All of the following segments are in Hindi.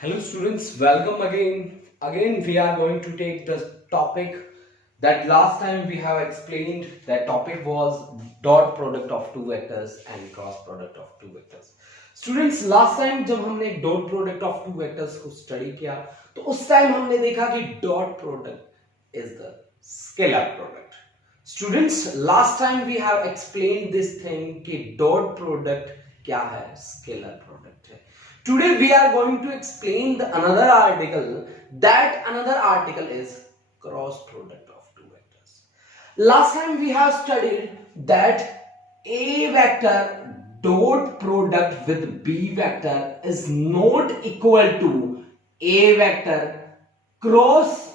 Hello students, welcome again. Again we are going to take the topic that last time we have explained. That topic was dot product of two vectors and cross product of two vectors. Students, last time जब हमने dot product of two vectors को study किया तो उस टाइम हमने देखा कि dot product is the scalar product. Students, last time we have explained this thing कि dot product क्या है, scalar product है. Today we are going to explain another article. That another article is cross product of two vectors. Last time we have studied that A vector dot product with B vector is not equal to A vector cross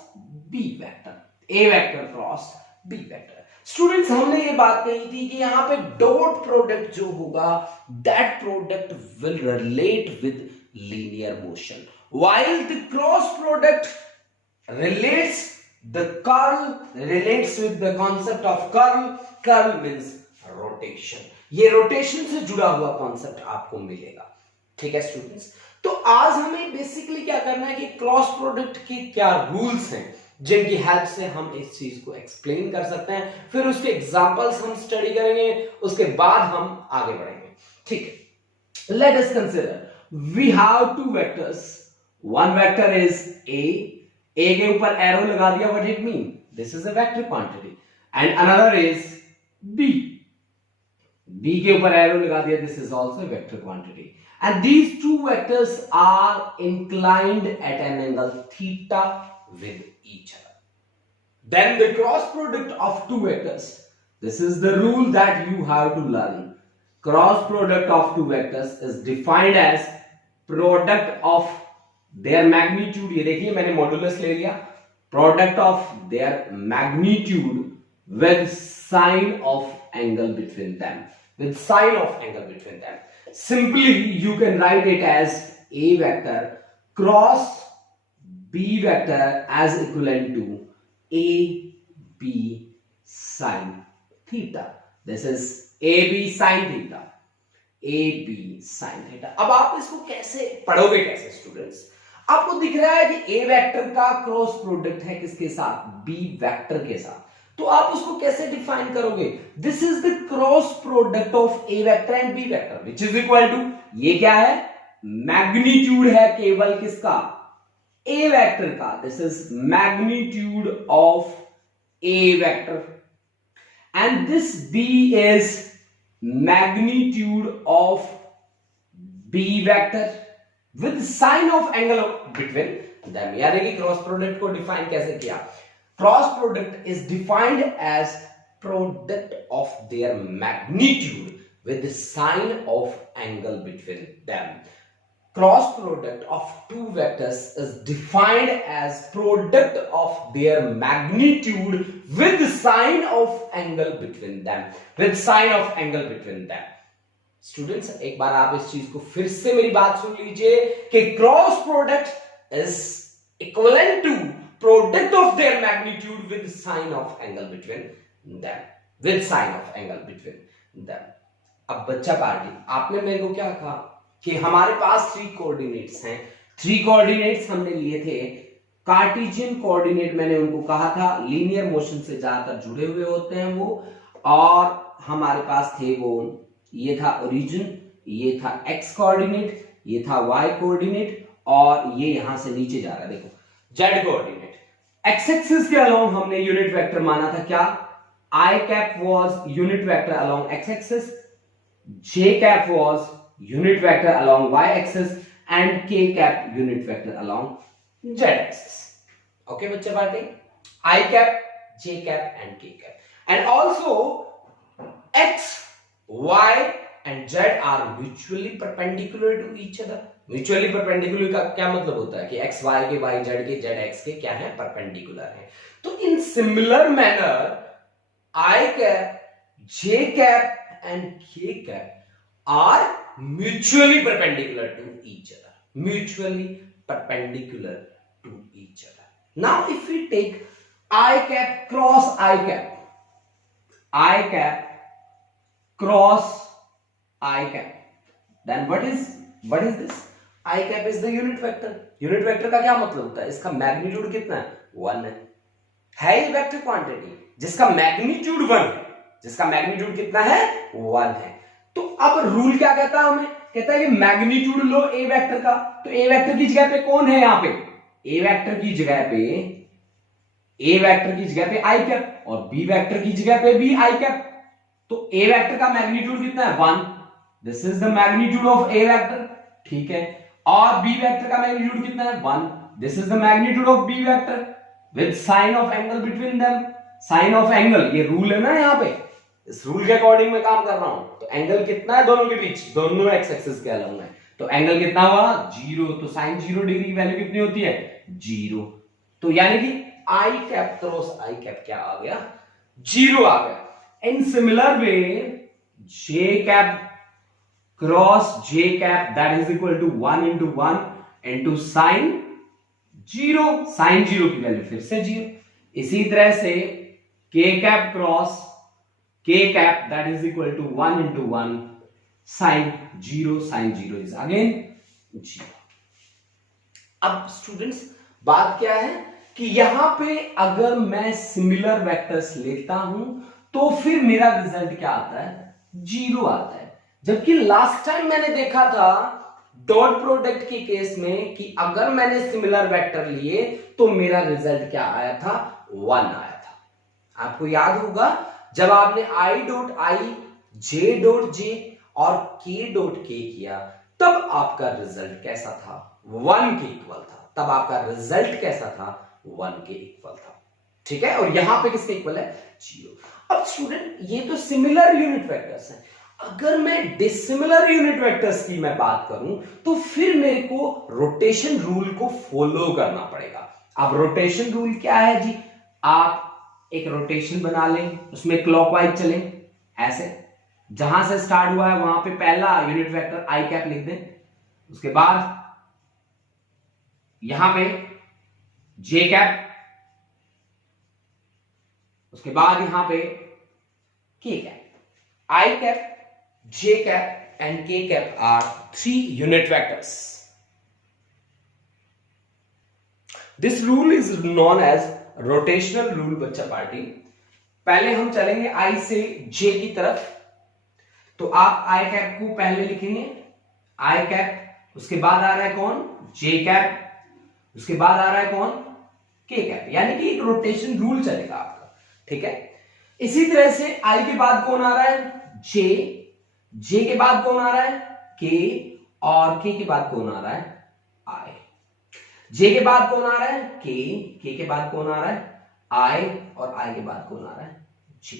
B vector. A vector cross B vector. Students, हमने ये बात कही थी कि यहां पे डॉट प्रोडक्ट जो होगा that product will relate with linear motion while the cross product relates with the concept of curl means rotation. ये रोटेशन से जुड़ा हुआ कॉन्सेप्ट आपको मिलेगा. ठीक है स्टूडेंट्स, तो आज हमें बेसिकली क्या करना है कि क्रॉस प्रोडक्ट के क्या रूल्स हैं जिनकी हेल्प से हम इस चीज को एक्सप्लेन कर सकते हैं. फिर उसके एग्जांपल्स हम स्टडी करेंगे, उसके बाद हम आगे बढ़ेंगे. ठीक है, let us consider we have two vectors. One vector is A के ऊपर एरो लगा दिया. What it mean? This is a vector quantity. And another is B के ऊपर एरो लगा दिया. This is also a vector quantity. And these two vectors are inclined at an angle theta with each other. Then the cross product of two vectors. This is the rule that you have to learn. Cross product of two vectors is defined as product of their magnitude. ये देखिए मैंने मॉडुलस ले लिया. Product of their magnitude with sign of angle between them. With sign of angle between them. Simply you can write it as A vector cross B vector as equivalent to AB sin theta. This is AB sin theta. AB sin theta. अब आप इसको कैसे पढ़ोगे कैसे स्टूडेंट्स? आपको दिख रहा है कि A वेक्टर का क्रॉस प्रोडक्ट है किसके साथ? B वेक्टर के साथ. तो आप उसको कैसे डिफाइन करोगे? This is the cross product of A vector and B vector which is equal to, ये क्या है? मैग्नीट्यूड है केवल किसका? A vector का. This is magnitude of A vector and this B is magnitude of B vector with sign of angle between them. याद है कि क्रॉस प्रोडक्ट को डिफाइन कैसे किया? Cross product is defined as product of their magnitude with the sign of angle between them. Cross product of two vectors is defined as product of their magnitude with sign of angle between them. With sign of angle between them. Students, एक बार आप इस चीज को फिर से मेरी बात सुन लीजिए कि cross product is equivalent to product of their magnitude with sign of angle between them. With sign of angle between them. अब बच्चा पार्टी, आपने मेरे को क्या कहा कि हमारे पास थ्री कोऑर्डिनेट्स हैं. थ्री कोऑर्डिनेट्स हमने लिए थे. कार्टेशियन कोऑर्डिनेट मैंने उनको कहा था लीनियर मोशन से ज्यादातर जुड़े हुए होते हैं वो, और हमारे पास थे वो, ये था ओरिजिन, ये था एक्स कोऑर्डिनेट, ये था वाई कोऑर्डिनेट, और ये यहां से नीचे जा रहा है देखो जेड कोऑर्डिनेट. एक्स एक्सिस के अलोंग हमने यूनिट वेक्टर माना था क्या? I cap was unit vector along x axis, j cap was unit vector along y-axis and k cap unit vector along z-axis. Okay, बच्चे बातें I cap, j cap and k cap. And also x, y and z are mutually perpendicular to each other. Mutually perpendicular का क्या मतलब होता है कि x y के y z के z x के क्या है? Perpendicular है. तो in similar manner I cap, j cap and k cap are mutually perpendicular to each other. Mutually perpendicular to each other. Now if we take I cap cross I cap, I cap cross I cap, then what is this? I cap is the unit vector. Unit vector का क्या मतलब होता है? इसका मैग्नीट्यूड कितना है? 1 है ही वेक्टर क्वांटिटी जिसका मैग्नीट्यूड 1 है, जिसका मैग्नीट्यूड कितना है? 1 है। तो अब रूल क्या कहता है हमें? कहता है कि मैग्नीट्यूड लो ए वेक्टर का, तो ए वेक्टर की जगह पे कौन है यहाँ पे? ए वेक्टर की जगह पे, ए वेक्टर की जगह पे आई कैप और बी वेक्टर की जगह पे भी आई कैप। तो ए वेक्टर का मैग्नीट्यूड कितना है? 1। This is the magnitude of A vector, ठीक है। और बी वेक्टर का मैग्नीट्यूड कितना है? 1। This is the magnitude of B vector with sine of angle between them. Sine of angle, ये रूल है ना यहाँ पे, इस रूल के अकॉर्डिंग मैं काम कर रहा हूं। तो एंगल कितना है दोनों के बीच? दोनों एक्स एक्सिस के अलग है, तो एंगल कितना हुआ? 0। तो साइन 0 डिग्री की वैल्यू कितनी होती है? 0। तो यानी कि I cap cross I cap क्या आ गया? 0 आ गया। In similar way J cap cross J cap that is equal to 1 into 1 into sine 0। Sine 0 की वैल्यू फिर से 0। इसी तरह से K cap cross K cap that is equal to 1 into 1 sine 0। Sine 0 is again 0। अब स्टूडेंट्स बात क्या है कि यहां पे अगर मैं सिमिलर वेक्टर्स लेता हूं तो फिर मेरा रिजल्ट क्या आता है? 0 आता है। जबकि लास्ट टाइम मैंने देखा था डॉट प्रोडक्ट के केस में कि अगर मैंने सिमिलर वेक्टर लिए तो मेरा रिजल्ट क्या आया था? 1 आया था। आपको याद होगा जब आपने I dot I, J dot J और के डॉट के किया तब आपका रिजल्ट कैसा था? 1 के इक्वल था। तब आपका रिजल्ट कैसा था? 1 के इक्वल था, ठीक है। और यहां पे किसके इक्वल है? 0। अब स्टूडेंट ये तो सिमिलर यूनिट वेक्टर्स हैं। अगर मैं डिसिमिलर यूनिट वेक्टर्स की मैं बात करूं तो फिर मेरे को रोटेशन रूल को फॉलो करना पड़ेगा। अब रोटेशन रूल क्या है जी? आप एक रोटेशन बना लें, उसमें क्लॉकवाइज चलें, ऐसे जहां से स्टार्ट हुआ है वहां पे पहला यूनिट वेक्टर आई कैप लिख दें, उसके बाद यहां पे जे कैप, उसके बाद यहां पे k cap. I cap, j cap and k cap are 3 unit vectors. This rule is known as rotational rule बच्चा पार्टी। पहले हम चलेंगे आई से जे की तरफ, तो आप आई कैप को पहले लिखेंगे, आई कैप, उसके बाद आ रहा है कौन? जे कैप, उसके बाद आ रहा है कौन? के कैप। यानी कि एक रोटेशन रूल चलेगा आपका, ठीक है। इसी तरह से आई के बाद कौन आ रहा है? जे, जे के बाद कौन आ रहा है? के, और के के बाद कौन आ रहा है? आई। जे के बाद कौन आ रहा है? के के बाद कौन आ रहा है? आई, और आई के बाद कौन आ रहा है? जे।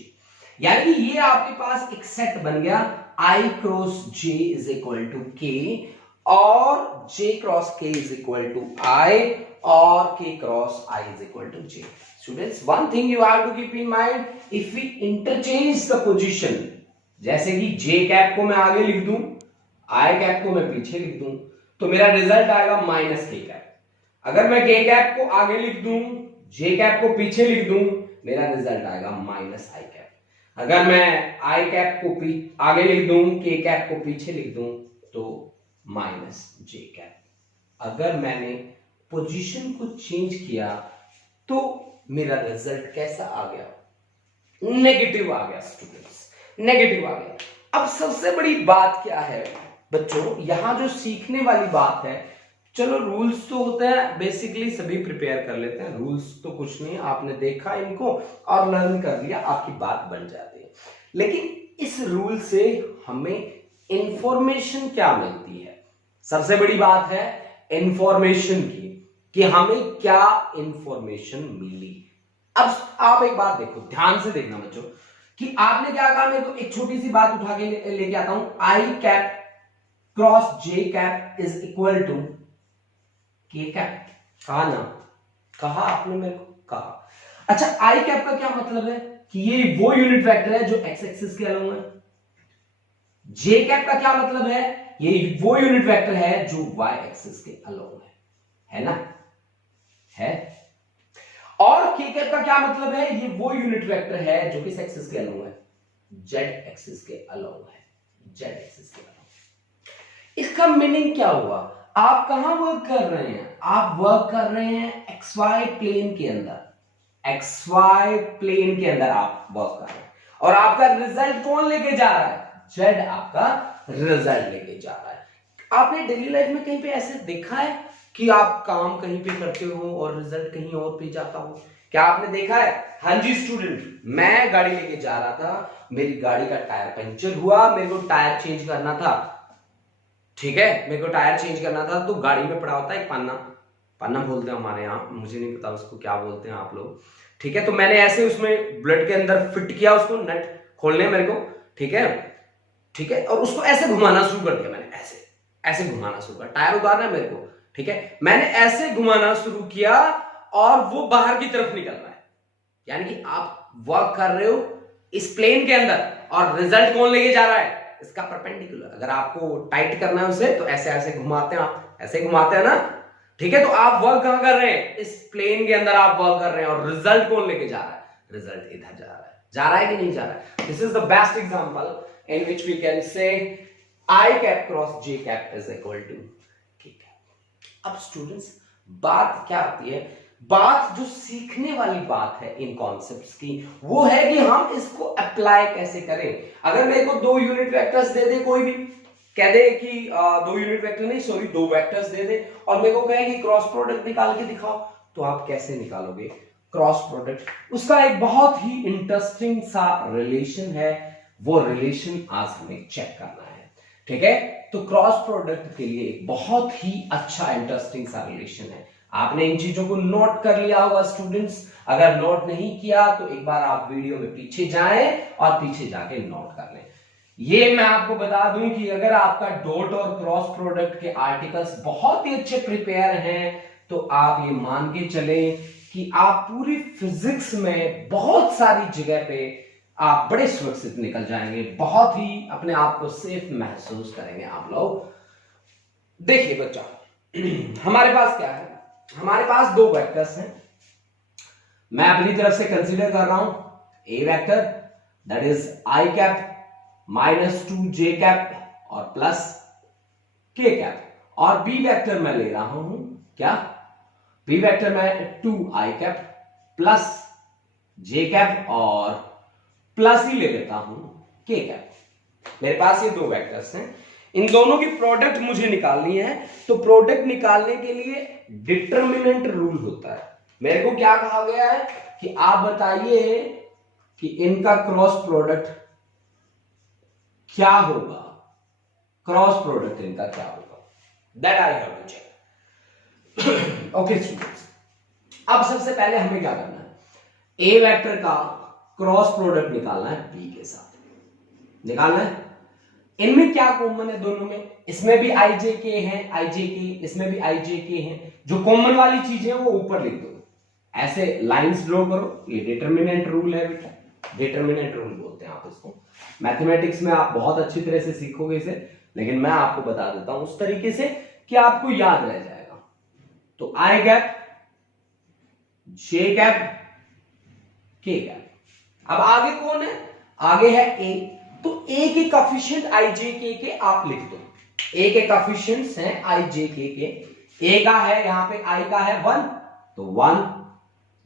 यानी कि ये आपके पास एक सेट बन गया, i cross j is equal to k, और j cross k is equal to i, और k cross i is equal to j. Students one thing you have to keep in mind, if we interchange the position, जैसे कि जे कैप को मैं आगे लिख दूं, आई कैप को मैं पीछे लिख दूं, तो मेरा रिजल्ट आएगा माइनस के कैप। अगर मैं के कैप को आगे लिख दूं, जे कैप को पीछे लिख दूं, मेरा रिजल्ट आएगा माइनस आई कैप। अगर मैं आई कैप को आगे लिख दूं, के कैप को पीछे लिख दूं, तो माइनस जे कैप। अगर मैंने पोजीशन को चेंज किया तो मेरा रिजल्ट कैसा आ गया? नेगेटिव आ गया स्टूडेंट्स, नेगेटिव आ गया। अब सबसे बड़ी बात क्या है बच्चों, यहां जो सीखने वाली बात है, चलो रूल्स तो होते हैं, बेसिकली सभी प्रिपेयर कर लेते हैं, रूल्स तो कुछ नहीं, आपने देखा इनको और लर्न कर लिया, आपकी बात बन जाती है। लेकिन इस रूल से हमें इंफॉर्मेशन क्या मिलती है? सबसे बड़ी बात है इंफॉर्मेशन की, कि हमें क्या इंफॉर्मेशन मिली। अब आप एक बात देखो, ध्यान से देखना बच्चों, कि आपने क्या कहा, मेरे को एक छोटी सी बात उठा के लेके आता हूं, i cap cross J cap is equal to के कैप। कहा ना, कहा आपने, मेरे को कहा। अच्छा, आई कैप का क्या मतलब है? कि ये वो यूनिट वेक्टर है जो एक्स एक्सिस के अलॉन्ग है। जे कैप का क्या मतलब है? ये वो यूनिट वेक्टर है जो वाई एक्सिस के अलॉन्ग है ना, है। और के कैप का क्या मतलब है? ये वो यूनिट वेक्टर है जो किस एक्सिस के अलॉन्ग है? जेड एक्सिस के अलॉन्ग है, जेड एक्सिस के अलॉन्ग। इसका मीनिंग क्या हुआ? आप कहां वर्क कर रहे हैं? आप वर्क कर रहे हैं XY प्लेन के अंदर, XY प्लेन के अंदर आप वर्क कर रहे हैं, और आपका रिजल्ट कौन लेके जा रहा है? Z आपका रिजल्ट लेके जा रहा है। आपने डेली लाइफ में कहीं पे ऐसे देखा है कि आप काम कहीं पे करते हो और रिजल्ट कहीं और पे जाता हो? क्या आपने देखा है? हाँ जी स्टूडेंट, मैं गाड़ी लेके जा रहा था, मेरी गाड़ी का टायर पंचर हुआ, मेरे को टायर चेंज करना था, ठीक है, मेरे को टायर चेंज करना था, तो गाड़ी में पड़ा होता है एक पन्ना, पन्ना बोलते हैं हमारे यहाँ, मुझे नहीं पता उसको क्या बोलते हैं आप लोग, ठीक है। तो मैंने ऐसे उसमें ब्लड के अंदर फिट किया उसको, नट खोलने मेरे को, ठीक है, ठीक है, और उसको ऐसे घुमाना शुरू कर दिया मैंने, ऐसे ऐसे घुमाना शुरू कर, टायर उतारना है मेरे को, ठीक है, मैंने ऐसे घुमाना शुरू किया और वो बाहर की तरफ निकल रहा है। यानी कि आप वर्क कर रहे हो इस प्लेन के अंदर और रिजल्ट कौन लेके जा रहा है? इसका परपेंडिकुलर। अगर आपको टाइट करना है उसे तो ऐसे ऐसे घुमाते हैं, आप ऐसे घुमाते हैं ना, ठीक है। तो आप वर्क कहां कर रहे हैं? इस प्लेन के अंदर आप वर्क कर रहे हैं, और रिजल्ट कौन लेके जा रहा है? रिजल्ट इधर जा रहा है कि नहीं जा रहा है? This is the best example in which we can say I cap cross J cap is equal to के कैप। अब स्टूडेंट्स बात क्या आती है, बात जो सीखने वाली बात है इन कॉन्सेप्ट्स की, वो है कि हम इसको अप्लाई कैसे करें। अगर मेरे को दो यूनिट वेक्टर्स दे दे, कोई भी कह दे कि दो यूनिट वेक्टर नहीं, सॉरी, दो वेक्टर्स दे दे और मेरे को कहे कि क्रॉस प्रोडक्ट निकाल के दिखाओ, तो आप कैसे निकालोगे क्रॉस प्रोडक्ट? उसका एक बहुत ही इंटरेस्टिंग सा रिलेशन है, वो रिलेशन आज हमें चेक करना है, ठीक है। तो क्रॉस प्रोडक्ट के लिए एक बहुत ही अच्छा इंटरेस्टिंग सा रिलेशन है। आपने इन चीजों को नोट कर लिया होगा स्टूडेंट्स, अगर नोट नहीं किया तो एक बार आप वीडियो में पीछे जाएं और पीछे जाके नोट कर लें। ये मैं आपको बता दूं कि अगर आपका डॉट और क्रॉस प्रोडक्ट के आर्टिकल्स बहुत ही अच्छे प्रिपेयर हैं तो आप ये मान के चलें कि आप पूरी फिजिक्स में बहुत सारी जगह पे आप बड़े सुरक्षित निकल जाएंगे, बहुत ही अपने आप को सेफ महसूस करेंगे आप लोग। देखिए बच्चा, हमारे पास क्या है, हमारे पास दो वेक्टर्स हैं, मैं अपनी तरफ से कंसीडर कर रहा हूं A vector that is i cap minus 2 j cap और प्लस के कैप, और बी वेक्टर मैं ले रहा हूं क्या, बी वेक्टर में 2 i cap plus j cap और प्लस ही ले लेता हूं के कैप। मेरे पास ये दो वेक्टर्स हैं, इन दोनों की प्रोडक्ट मुझे निकालनी है, तो प्रोडक्ट निकालने के लिए डिटरमिनेंट रूल होता है। मेरे को क्या कहा गया है कि आप बताइए कि इनका क्रॉस प्रोडक्ट क्या होगा, क्रॉस प्रोडक्ट इनका क्या होगा, that I have to check. Okay students, अब सबसे पहले हमें क्या करना है, ए वेक्टर का क्रॉस प्रोडक्ट निकालना है बी के साथ, निकालना है। इनमें क्या कॉमन है दोनों में, इसमें भी आई जे के है, आई जे के, इसमें भी आई जे के है, जो कॉमन वाली चीजें हैं वो ऊपर लिख दो, ऐसे लाइंस ड्रॉ करो, ये डिटरमिनेंट रूल है बेटा, डिटरमिनेंट रूल बोलते हैं आप इसको। मैथमेटिक्स में आप बहुत अच्छी तरह से सीखोगे इसे, लेकिन मैं आपको बता देता हूं उस तरीके से कि आपको याद रह जाएगा। तो आई कैप, जे कैप, के कैप। अब आगे कौन है, आगे है ए, तो ए के कोएफिशिएंट आई जे के आप लिख दो, ए के कोएफिशिएंट्स हैं आई जे के, ए का है यहां पे आई का है 1 तो 1,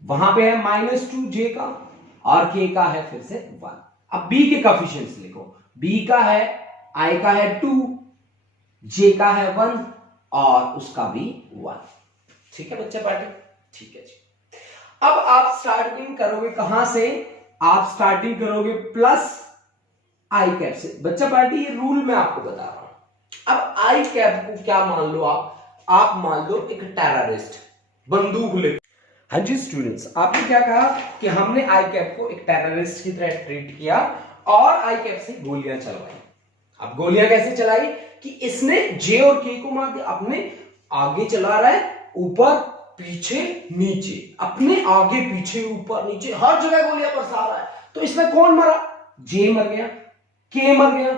वहां पे है -2 जे का और के का है फिर से 1। अब बी के कोएफिशिएंट्स लिखो, बी का है आई का है 2, जे का है 1 और उसका भी 1। ठीक है बच्चे पार्टी, ठीक है जी। अब आप स्टार्टिंग करोगे कहां से, आप स्टार्टिंग करोगे प्लस आई कैप से। बच्चा पार्टी ये रूल मैं आपको बता रहा हूं। अब आई कैप को क्या मान लो आप मान लो एक टेररिस्ट, बंदूक ले। हाँ जी स्टूडेंट्स, आपने क्या कहा कि हमने आई कैप को एक टेररिस्ट की तरह ट्रीट किया और आई कैप से गोलियां चलवाई। अब गोलियां कैसे चलाई कि इसने जे और के को मार दिया, अपने आगे चला रहा है, ऊपर पीछे नीचे, अपने आगे पीछे ऊपर नीचे हर जगह गोलियां बरसा रहा है। तो इसमें कौन मरा, जे मर गया, के मर गया,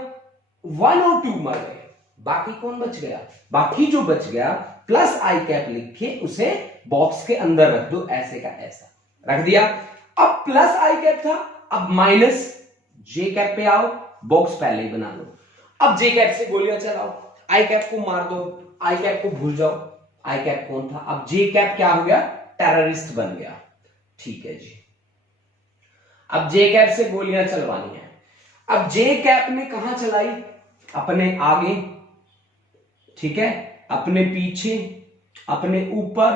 1 और 2 मर गए, बाकी कौन बच गया, बाकी जो बच गया प्लस आई कैप लिख के उसे बॉक्स के अंदर रख दो, ऐसे का ऐसा रख दिया। अब प्लस आई कैप था, अब माइनस जे कैप पे आओ, बॉक्स पहले ही बना लो। अब जे कैप से गोलियां चलाओ, आई कैप को मार दो, आई कैप को भूल जाओ, आई कैप कौन था, अब जे कैप क्या हो गया, टेररिस्ट बन गया। ठीक है जी, अब जे कैप से गोलियां चलवानी है। अब जे कैप ने कहां चलाई, अपने आगे, ठीक है, अपने पीछे, अपने ऊपर,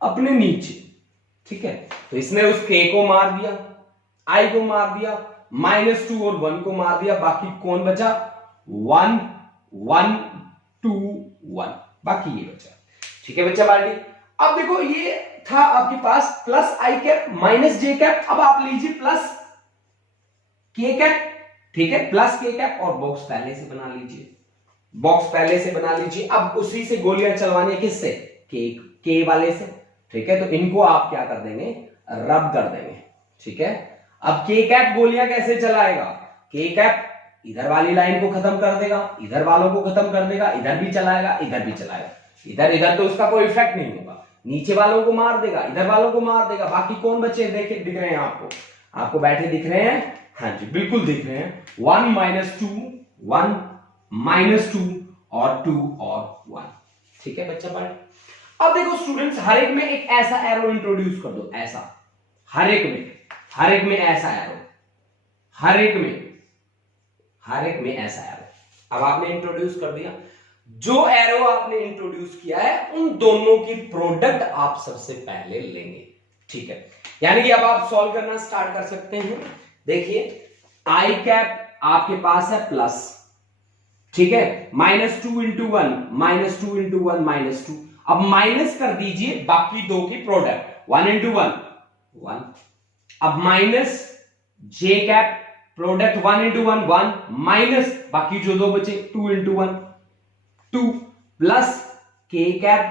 अपने नीचे, ठीक है। तो इसने उस के को मार दिया, आई को मार दिया, -2 और 1 को मार दिया, बाकी कौन बचा, 1 1 2 1, बाकी ये बचा। ठीक है बच्चा बाल्टी। अब देखो ये था आपके पास प्लस आई कैप माइनस जे कैप, अब आप लीजिए प्लस के कैप, ठीक है, प्लस के कैप, और बॉक्स पहले से बना लीजिए, बॉक्स पहले से बना लीजिए। अब उसी से गोलियां चलवानी है, किससे, के वाले से, ठीक है। तो इनको आप क्या कर देंगे, रब कर देंगे, ठीक है। अब के कैप गोलियां कैसे चलाएगा, के कैप इधर वाली लाइन को खत्म कर देगा, इधर वालों को खत्म कर देगा, इधर भी चलाएगा, इधर भी चलाएगा, इधर इधर तो उसका कोई इफेक्ट नहीं होगा, नीचे वालों को मार देगा, इधर वालों को मार देगा, बाकी कौन बचे, देखे दिख रहे हैं आपको, आपको बैठे दिख रहे हैं, हाँ जी बिल्कुल दिख रहे हैं, 1 -2 1 -2 और 2 और 1, ठीक है बच्चा पार्ट। अब देखो स्टूडेंट्स, हर एक में एक ऐसा एरो इंट्रोड्यूस कर दो, ऐसा, हर एक में ऐसा एरो, हर एक में ऐसा एरो। अब आपने इंट्रोड्यूस कर दिया, जो एरो आपने इंट्रोड्यूस किया है उन दोनों की प्रोडक्ट आप सबसे पहले लेंगे, ठीक है। यानी कि अब आप सॉल्व करना स्टार्ट कर सकते हैं। देखिए आई कैप आपके पास है प्लस, ठीक है, -2 × 1 -2 × 1 -2, अब माइनस कर दीजिए बाकी दो की प्रोडक्ट, 1 × 1 1, अब माइनस जे कैप प्रोडक्ट 1 × 1 1, माइनस बाकी जो दो बचे 2 × 1 2, plus k cap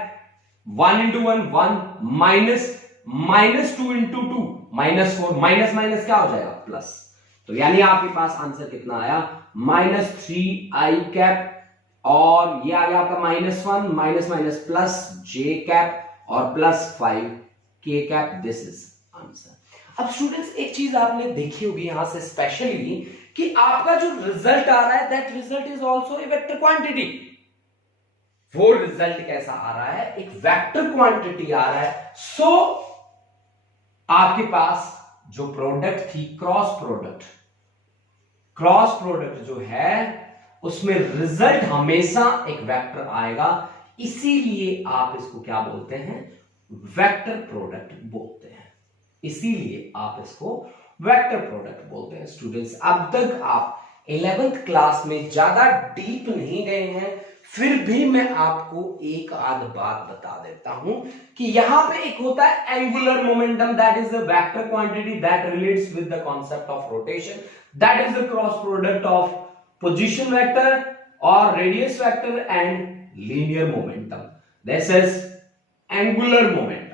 1 × 1 1, minus -2 × 2 -4, minus minus क्या हो जाएगा, प्लस। तो यानी आपके पास आंसर कितना आया, -3 आई कैप, और ये आ गया आपका -1 minus minus plus j cap और +5 के कैप, दिस इज आंसर। अब स्टूडेंट्स एक चीज आपने देखी होगी यहां से स्पेशली, कि आपका जो रिजल्ट आ रहा है that result is also a vector quantity. वो रिजल्ट कैसा आ रहा है, एक वेक्टर क्वांटिटी आ रहा है। सो आपके पास जो प्रोडक्ट थी क्रॉस प्रोडक्ट जो है उसमें रिजल्ट हमेशा एक वेक्टर आएगा, इसीलिए आप इसको क्या बोलते हैं, वेक्टर प्रोडक्ट बोलते हैं, इसीलिए आप इसको वेक्टर प्रोडक्ट बोलते हैं। स्टूडेंट्स अब तक आप 11th क्लास में ज्यादा डीप नहीं गए हैं, फिर भी मैं आपको एक आध बात बता देता हूं कि यहां पे एक होता है angular momentum, that is the vector quantity that relates with the concept of rotation, that is the cross product of position vector और radius vector and linear momentum. This is angular momentum,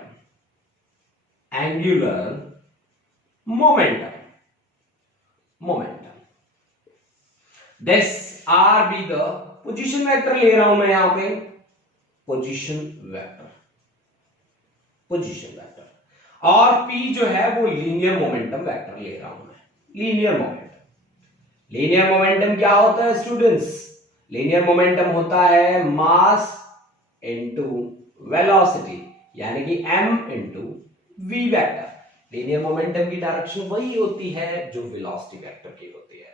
this r be the position vector ले रहा हूं मैं यहां पे, पोजीशन वेक्टर, और P जो है वो लीनियर मोमेंटम वेक्टर ले रहा हूं मैं, लीनियर मोमेंटम क्या होता है स्टूडेंट्स, लीनियर मोमेंटम होता है मास इनटू वेलोसिटी, यानी कि m into v vector. Linear momentum की डायरेक्शन वही होती है जो वेलोसिटी वेक्टर की होती है।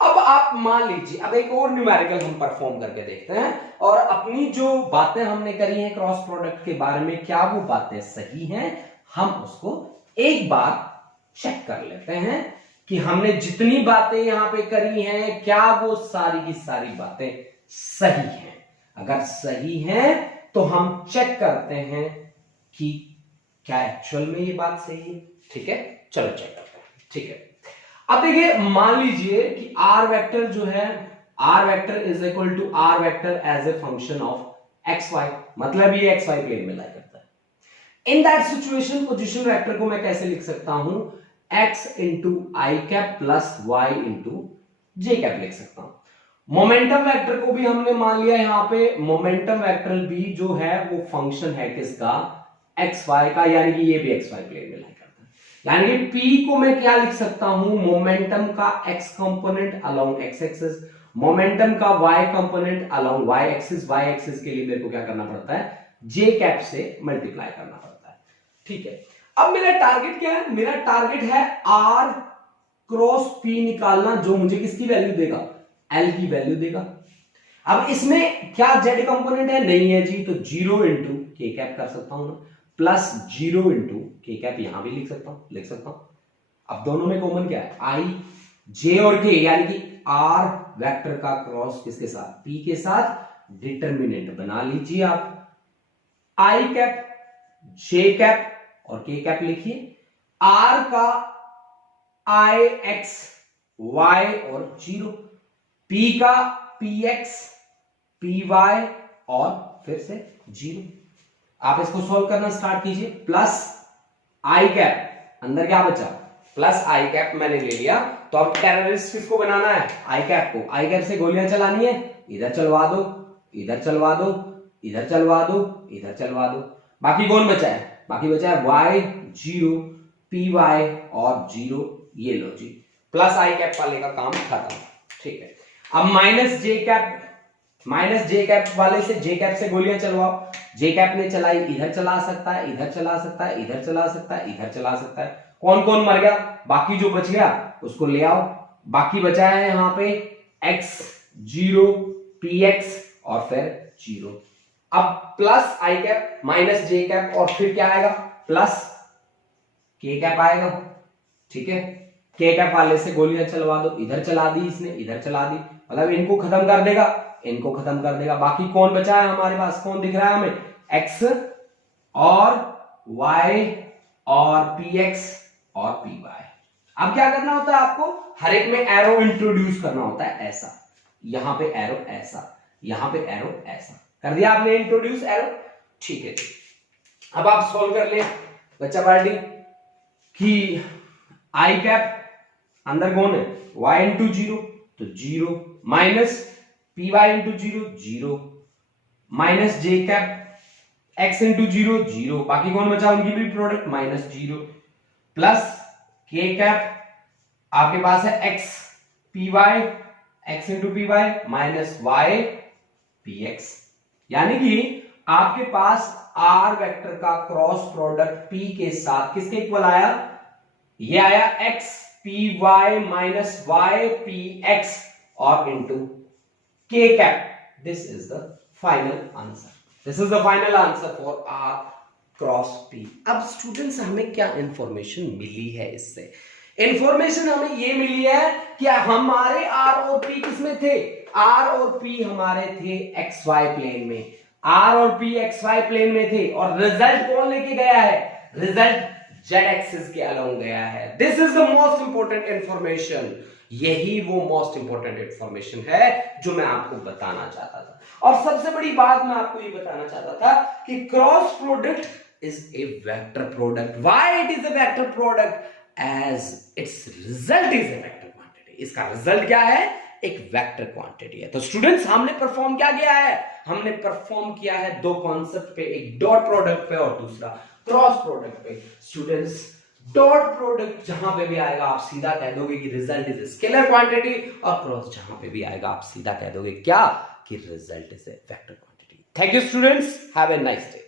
अब आप मान लीजिए, अब एक और न्यूमेरिकल हम परफॉर्म करके देखते हैं, और अपनी जो बातें हमने करी हैं क्रॉस प्रोडक्ट के बारे में, क्या वो बातें सही हैं, हम उसको एक बार चेक कर लेते हैं कि हमने जितनी बातें यहां पे करी हैं क्या वो सारी की सारी बातें सही हैं। अगर सही हैं तो हम चेक करते हैं कि क्या एक्चुअल में ये बात सही है। ठीक है, चलो चेक करते हैं। ठीक है, अब देखिए मान लीजिए कि r वेक्टर जो है, r vector is equal to r vector as a function of xy, मतलब ये xy प्लेन में लाई करता है। In that situation position vector को मैं कैसे लिख सकता हूं, x into I cap plus y into J cap लिख सकता हूं। मोमेंटम वेक्टर को भी हमने मान लिया यहां पे, मोमेंटम वेक्टर भी जो है वो फंक्शन है किसका, xy का, यानी कि ये भी xy प्लेन में लाई करता है। यानी कि p को मैं क्या लिख सकता हूं, मोमेंटम का x component along x axis, momentum का y component along y axis के लिए मेरे को क्या करना पड़ता है, j कैप से मल्टीप्लाई करना पड़ता है। ठीक है, अब मेरा टारगेट क्या है, मेरा टारगेट है r क्रॉस p निकालना, जो मुझे किसकी वैल्यू देगा, l की वैल्यू देगा। अब इसमें क्या z कंपोनेंट है, नहीं है जी, तो 0 इंटू के कैप कर सकता हूं मैं, प्लस 0 इंटू के कैप, यहां भी लिख सकता हूं। अब दोनों में कॉमन क्या है, i j और k, यानी कि r वेक्टर का क्रॉस किसके साथ, p के साथ। डिटर्मिनेंट बना लीजिए आप, i कैप j कैप और k कैप लिखिए, r का i x y और 0, p का px py और फिर से 0। आप इसको सॉल्व करना स्टार्ट कीजिए। प्लस i कैप, अंदर क्या बचा, प्लस i कैप मैंने ले लिया, तो अब टेररिस्ट किसको बनाना है, i कैप को। i कैप से गोलियां चलानी है, इधर चलवा दो, इधर चलवा दो, इधर चलवा दो, इधर चलवा दो। बाकी कौन बचा है, बाकी बचा है y 0 py और 0, ये लो जी, प्लस i कैप वाले का काम खत्म। ठीक है, अब माइनस जे कैप वाले से जे कैप से गोलियां चलवाओ। जे कैप ने चलाई, इधर चला सकता है, इधर चला सकता है, इधर चला सकता है, इधर चला सकता है। कौन कौन मर गया, बाकी जो बच गया उसको ले आओ। बाकी बचा है यहां पे x 0 px और फिर 0। अब plus i cap minus J cap और फिर क्या आएगा, प्लस के कैप आएगा। ठीक है, के कैप वाले से गोलियां चलवा दो, इधर चला दी इसने, इधर चला दी, मतलब इनको खत्म कर देगा, इनको खत्म कर देगा। बाकी कौन बचा है हमारे पास, कौन दिख रहा है हमें, x और y और px और py। अब क्या करना होता है आपको, हर एक में एरो इंट्रोड्यूस करना होता है, ऐसा, यहां पे एरो ऐसा, यहां पे एरो ऐसा कर दिया आपने इंट्रोड्यूस एरो। ठीक है, अब आप सॉल्व कर ले बच्चा पार्टी कि i कैप अंदर कौन है, y इंटू 0 तो 0, माइनस py इंटू 0 0, माइनस जे कैप x इंटू 0 0, बाकी कौन बचा, उनकी भी product minus 0, plus k cap आपके पास है x py x into py minus y px, यानी कि आपके पास r वेक्टर का क्रॉस प्रोडक्ट p के साथ किसके इक्वल आया, ये आया x py minus y px और into k cap. This is the final answer, this is the final answer for r cross p। अब स्टूडेंट्स हमें क्या इंफॉर्मेशन मिली है, इससे इंफॉर्मेशन हमें ये मिली है कि हमारे r और p किसमें थे, r और p हमारे थे xy प्लेन में, r और p xy प्लेन में थे, और रिजल्ट कौन लेके गया है, रिजल्ट z एक्सिस के अलोंग गया है। This is the most important information, यही वो मोस्ट इंपॉर्टेंट इंफॉर्मेशन है जो मैं आपको बताना चाहता था। और सबसे बड़ी बात मैं आपको ये बताना चाहता था कि cross product is a vector product. Why it is a vector product, as its result is a vector quantity. इसका रिजल्ट क्या है, एक वेक्टर क्वांटिटी है। तो स्टूडेंट्स हमने परफॉर्म क्या किया है, हमने परफॉर्म किया है दो कॉन्सेप्ट पे, एक डॉट प्रोडक्ट पे और दूसरा क्रॉस प्रोडक्ट पे। स्टूडेंट्स डॉट प्रोडक्ट जहां पे भी आएगा आप सीधा कह दोगे कि रिजल्ट इज स्केलर क्वांटिटी, और क्रॉस जहां पे भी आएगा आप सीधा कह दोगे क्या, कि result is a vector quantity. Thank you students, have a nice day.